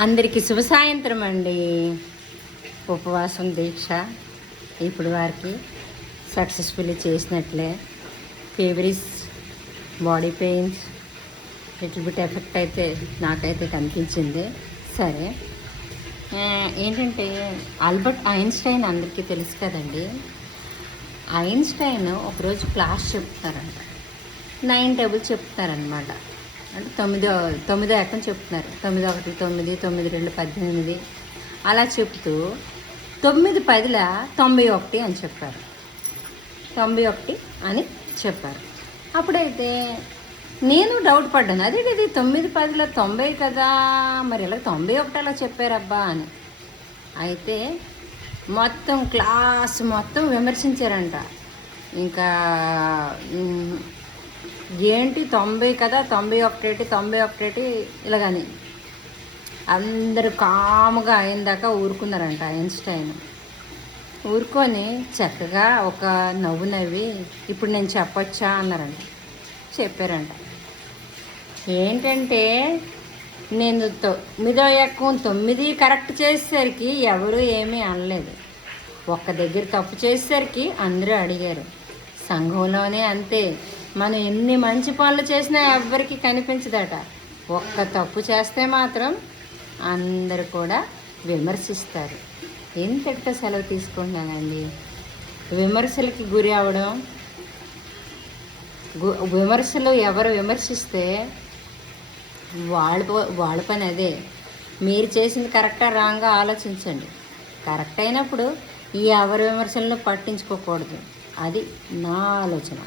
అందరికీ శుభ సాయంత్రం అండి. ఉపవాసం దీక్ష ఇప్పుడు వారికి సక్సెస్ఫుల్లీ చేసినట్లే. Fever is, body pains, little bit effect అయితే నాకైతే కనిపించింది. సరే, ఏంటంటే ఆల్బర్ట్ ఐన్స్టైన్ అందరికీ తెలుసు కదండి. ఐన్స్టైన్ ఒకరోజు క్లాస్ చెప్తారంట. 9 టేబుల్ చెప్తారనమాట. అంటే తొమ్మిదో ఎక్కం చెప్తున్నారు. 9 1 9, 9 2 18 అలా చెప్తూ 9 10 91 అని చెప్పారు. 91 అని చెప్పారు. అప్పుడైతే నేను డౌట్ పడ్డాను, అదేంటిది 9 10 90 కదా, మరి ఇలా 91 అలా చెప్పారబ్బా అని. అయితే మొత్తం క్లాస్ మొత్తం విమర్శించారంట. ఇంకా ఏంటి 90 కదా, 91 91 ఇలాగని అందరూ కాముగా అయిందాక ఊరుకున్నారంట. ఐన్స్టైన్ ఊరుకొని చక్కగా ఒక నవ్వు నవ్వి ఇప్పుడు నేను చెప్పొచ్చా అన్నారంట. చెప్పారంట. ఏంటంటే నేను 9వ ఎక్కం 9 కరెక్ట్ చేసేసరికి ఎవరు ఏమీ అనలేదు. ఒక్క దగ్గర తప్పు చేసేసరికి అందరూ అడిగారు. సంఘంలోనే అంతే, మనం ఎన్ని మంచి పనులు చేసినా ఎవ్వరికి కనిపించదట. ఒక్క తప్పు చేస్తే మాత్రం అందరు కూడా విమర్శిస్తారు. ఎంతటితో సెలవు తీసుకుంటున్నానండి. విమర్శలకి గురి అవ్వడం, విమర్శలు ఎవరు విమర్శిస్తే వాళ్ళ పని అదే. మీరు చేసింది కరెక్టా రాంగా ఆలోచించండి. కరెక్ట్ అయినప్పుడు ఈ ఎవరి విమర్శలను పట్టించుకోకూడదు. అది నా ఆలోచన.